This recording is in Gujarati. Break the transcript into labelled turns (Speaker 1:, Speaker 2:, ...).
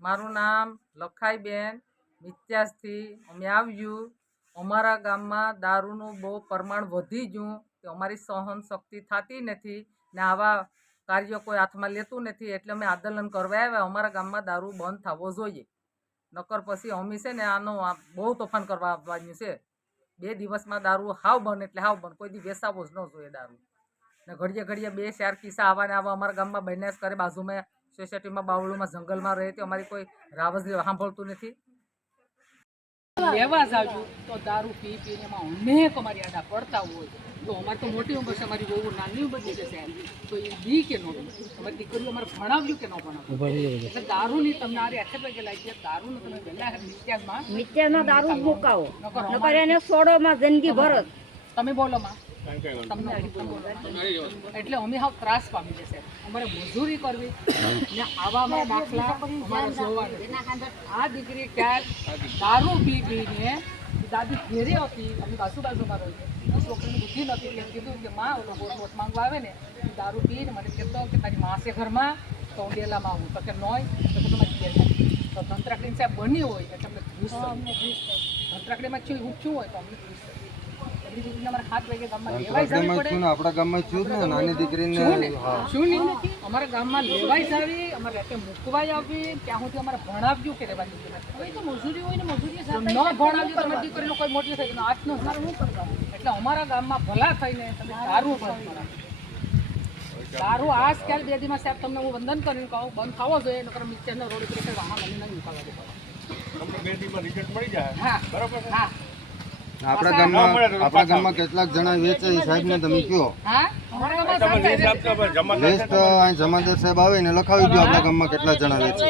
Speaker 1: મારું નામ લખાઈબેન મિત્યાસથી અમે આવ્યું. અમારા ગામમાં દારૂનું બહુ પ્રમાણ વધી ગયું કે અમારી સહન શક્તિ થતી નથી ને આવા કાર્ય કોઈ હાથમાં લેતું નથી એટલે અમે આંદોલન કરવા આવ્યા. અમારા ગામમાં દારૂ બંધ થવો જોઈએ. નકર પછી અમે છે ને આનો બહુ તોફાન કરવા આવવાનું છે. બે દિવસમાં દારૂ હાવ બન એટલે હાવ બન કોઈ દી વેસાવો જ ન જોઈએ દારૂ. ને ઘડીએ ઘડીએ બે ચાર કિસ્સા આવવાને આવા અમારા ગામમાં બહેનાસ કરે. બાજુમાં સોસાયટીમાં બાવળુમાં જંગલમાં રહે તે અમારી કોઈ રાવજ સાંભળતું નથી.
Speaker 2: લેવા જાજુ. તો દારૂ પી પીને એમાં અનેક અમારી આડા પડતા હોય. તો અમારે તો મોટી ઉંમર છે અમારી બહુ નાની ઉંમર છે સાહેબ તો એ બી કે નો અમારી દીકરીઓ અમારે ભણાવ્યું કે ન ભણાવ્યું? એટલે દારૂની તમને આરે આખે પગે લાગી દારૂનું તમે પહેલા નિત્યાગમાં
Speaker 3: મિત્યાનો દારૂ મુકાવો. નકર એને સોડોમાં જિંદગી ભરત
Speaker 2: તમે બોલો માં. એટલે અમે હાવ ત્રાસ પામી જશે. અમારે મજૂરી કરવી ને આવામાં દાખલા આ દીકરી ક્યાંક દારૂ પી પીને દાદી ઘેરે હતી, અમે બાજુ બાજુમાં રહીએ છોકરીની બુદ્ધિ નથી એમ કીધું કે, માં, ઓલો વોટ માંગવા આવે ને દારૂ પીને મને કહેતો કે તારી માસે છે ઘરમાં તો હું આવું. તો કે, નોય. તો કે, તમારી ઘેર. તો ધંતરાકડી સાહેબ બની હોય, એટલે અમને ઘૂસ ધંતરાકડીમાં ચૂઈ ઊંચું હોય તો અમને ઘૂસ
Speaker 4: આપણા ગામમાં છું ને નાની દીકરીને
Speaker 2: શું ને? અમારા ગામમાં લેવાઈ આવી અમારે રાતે મૂકવાઈ આવી ત્યાં સુધી અમારે ભણાવ્યું કે રહેવા મજૂરી હોય ને મજૂરી ન ભણાવ્યું તમારી દીકરીનો કોઈ મોટી થઈ ગઈ આજનો સારું શું એટલે અમારા ગામમાં ભલા થઈને તમે સારું બંધ દારૂ આજ ક્યારે બે દીમાં સાહેબ તમને હું વંદન કરીને કહું બંધ થવો જોઈએ નકર મિત્યનો રોડ ઉપર વાહન નહીં મુકાવા દેતો હા. બરાબર હા.
Speaker 4: આપણા ગામમાં આપણા ગામમાં કેટલાક જણા વેચે એ સાહેબને તમે કયો લિસ્ટ અહીં જમાદાર સાહેબ આવે ને લખાવી દો આપણા ગામમાં કેટલા જણા વેચે